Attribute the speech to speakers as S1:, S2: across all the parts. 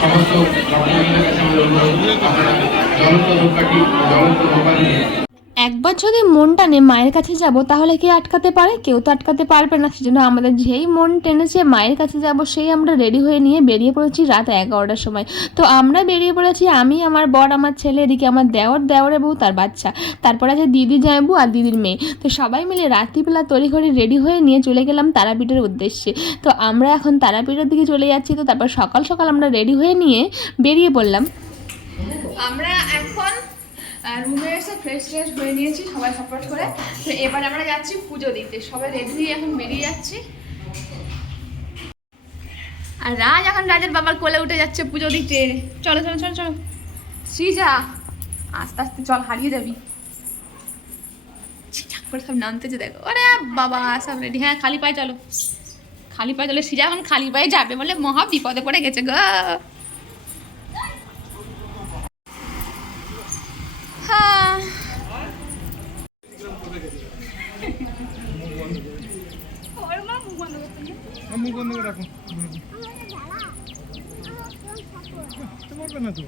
S1: সমস্ত ভক্তবৃন্দের কাছে আমাদের অনুরোধ আপনারা জ্বলন্ত ধূপকাঠি জ্বলন্ত
S2: একবার যদি মন টানে মায়ের কাছে যাব, তাহলে কে আটকাতে পারে? কেউ তো আটকাতে পারবে না, সেজন্য আমাদের যেই মন টেনেছে, মায়ের কাছে যাব, সেই আমরা রেডি হয়ে নিয়ে বেরিয়ে পড়েছি রাত এগারোটার সময়। তো আমরা বেরিয়ে পড়েছি, আমি, আমার বর, আমার ছেলে, এদিকে আমার দেওর, দেওরের বউ, তার বাচ্চা। তারপর আছে দিদি জামাইবু আর দিদির মেয়ে। তো সবাই মিলে রাত্রিবেলা তৈরি করে রেডি হয়ে নিয়ে চলে গেলাম তারাপীঠের উদ্দেশ্যে। তো আমরা এখন তারাপীঠের দিকে চলে যাচ্ছি, তো তারপর সকাল সকাল আমরা রেডি হয়ে নিয়ে বেরিয়ে পড়লাম। আমরা এখন রুমে এসে ফ্রেশ ট্রেশ হয়ে নিয়েছি, সবাই সাপোর্ট করে। তো এবার আমরা যাচ্ছি পুজো দিতে। সবাই রেডি এখন বেরিয়ে যাচ্ছি। আর রাজ এখন রাজের বাবার কোলে উঠে যাচ্ছে পুজো দিতে। চলো চলো চলো চলো। শ্রীজা আস্তে আস্তে চল, হারিয়ে যাবি। করে সব নামতেছে, দেখো। আরে বাবা, সব রেডি হ্যাঁ খালি পায়ে চলো। খালি পায়ে চলো। সিজা এখন খালি পায়ে যাবে বলে মহা বিপদে পড়ে গেছে গো।
S3: মুখ বন্ধ করে রাখো তোমার না তো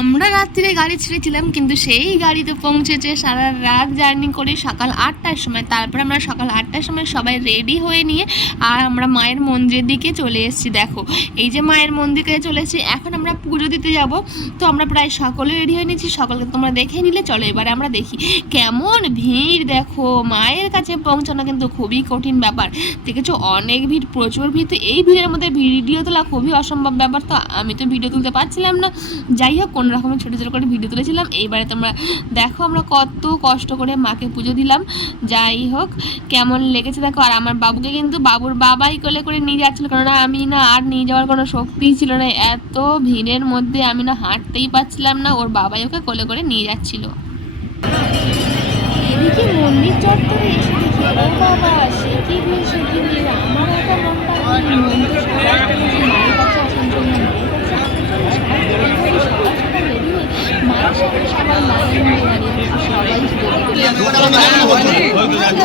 S2: আমরা রাত্রিরে গাড়ি ছেড়েছিলাম, কিন্তু সেই গাড়িতে পৌঁছেছে সারা রাত জার্নি করে সকাল আটটার সময়। তারপর আমরা সকাল আটটার সময় সবাই রেডি হয়ে নিয়ে আর আমরা মায়ের মন্দিরের দিকে চলে এসেছি, দেখো। এই যে মায়ের মন্দিরে চলে এসেছি, এখন আমরা পুজো দিতে যাব। তো আমরা প্রায় সকলে রেডি হয়ে নিয়েছি, সকলকে তোমরা দেখে নিলে, চলো এবারে আমরা দেখি। কেমন ভিড়, দেখো। মায়ের কাছে পৌঁছানো কিন্তু খুবই কঠিন ব্যাপার। দেখেছ, অনেক ভিড়, প্রচুর ভিড়। তো এই ভিড়ের মধ্যে ভিডিও তোলা খুবই অসম্ভব ব্যাপার, তো আমি তো ভিডিও তুলতে পারছিলাম না। যাই হোক কোনো রকমের ছোটো ছোটো করে ভিডিও তুলেছিলাম। এইবারে তোমরা দেখো, আমরা কত কষ্ট করে মাকে পুজো দিলাম। যাই হোক, কেমন লেগেছে দেখো। আর আমার বাবুকে কিন্তু বাবুর বাবাই কোলে করে নিয়ে যাচ্ছিল। কেননা আমি না আর নিয়ে যাওয়ার কোনো শক্তিই ছিল না। এত ভিড়ের মধ্যে আমি না হাঁটতেই পারছিলাম না। ওর বাবাই ওকে কোলে করে নিয়ে যাচ্ছিল। এদিকে মন্দির চত্বরে এসে দেখি বাবা, সে কি সে কি আমার মনটা মন্দির সবার যে মায়ের কাছে আসার জন্য মায়ের কাছে আসার জন্য সবাই রেডি হয়ে মায়ের সাথে সবাই লাইন দিয়ে দাঁড়িয়ে সবাই
S3: দোকানে নিয়ে যাবে লাইনে নিয়ে যাচ্ছে ওই দিক দিয়ে যাবে চলো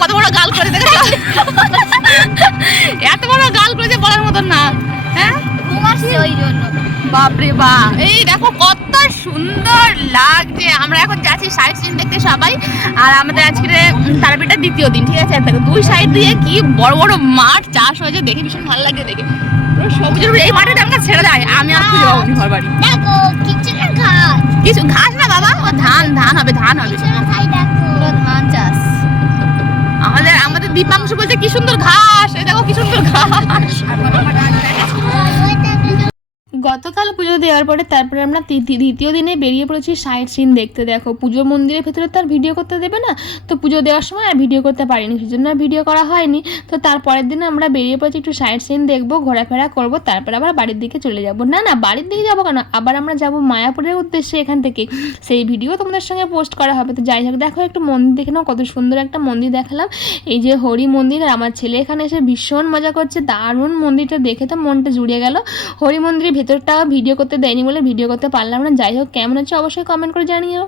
S2: কত বড় গাল করে দেখো। এত বড় গাল করেছে বলার মতন না। হ্যাঁ?
S4: ওই জন্য।
S2: বাপরে বা এই দেখো কত সুন্দর লাগছে। আমরা এখন যাচ্ছি সাইড সিন দেখতে সবাই। আর আমাদের আজকে তারাপীঠের দ্বিতীয় দিন ঠিক আছে? দেখো দুই সাইড দিয়ে কি বড় বড় মাঠ চাষ হয়েছে দেখে ভীষণ ভালো লাগে দেখে। সবুজের এই মাঠে আমাকে ছেড়ে দেয় আমি আর খুঁজে পাবো ঘর বাড়ি
S4: দেখো কিছু না ঘাস।
S2: কিছু ঘাস না বাবা? ও ধান ধান হবে ধান হবে
S4: কিছু না খাই দেখো পুরো ধান চাষ
S2: আমাদের দীপাংশু বলছে কি সুন্দর ঘাস এই দেখো কি সুন্দর ঘাস। গতকাল পুজো দেওয়ার পরে তারপরে আমরা দ্বিতীয় দিনে বেরিয়ে পড়েছি সাইড সিন দেখতে। দেখো পুজো মন্দিরের ভেতরে তো আর ভিডিও করতে দেবে না। তো পুজো দেওয়ার সময় আর ভিডিও করতে পারিনি, সেজন্য আর ভিডিও করা হয়নি। তো তারপরের দিন আমরা বেরিয়ে পড়েছি একটু সাইড সিন দেখব, ঘোরাফেরা করব, তারপর আবার বাড়ির দিকে চলে যাব। না না, বাড়ির দিকে যাব কেন? আবার আমরা যাব মায়াপুরের উদ্দেশ্যে এখান থেকে। সেই ভিডিও তোমাদের সঙ্গে পোস্ট করা হবে। তো যাই হোক, দেখো একটু মন্দির দেখে নাও, কত সুন্দর একটা মন্দির দেখালাম। এই যে হরি মন্দির, আর আমার ছেলে এখানে এসে ভীষণ মজা করছে। দারুণ মন্দিরটা দেখে তো মনটা জুড়ে গেল। হরি মন্দিরের ভেতরটা ভিডিও করতে দেয়নি বলে ভিডিও করতে পারলাম না। যাই হোক, কেমন হচ্ছে অবশ্যই কমেন্ট করে জানিও।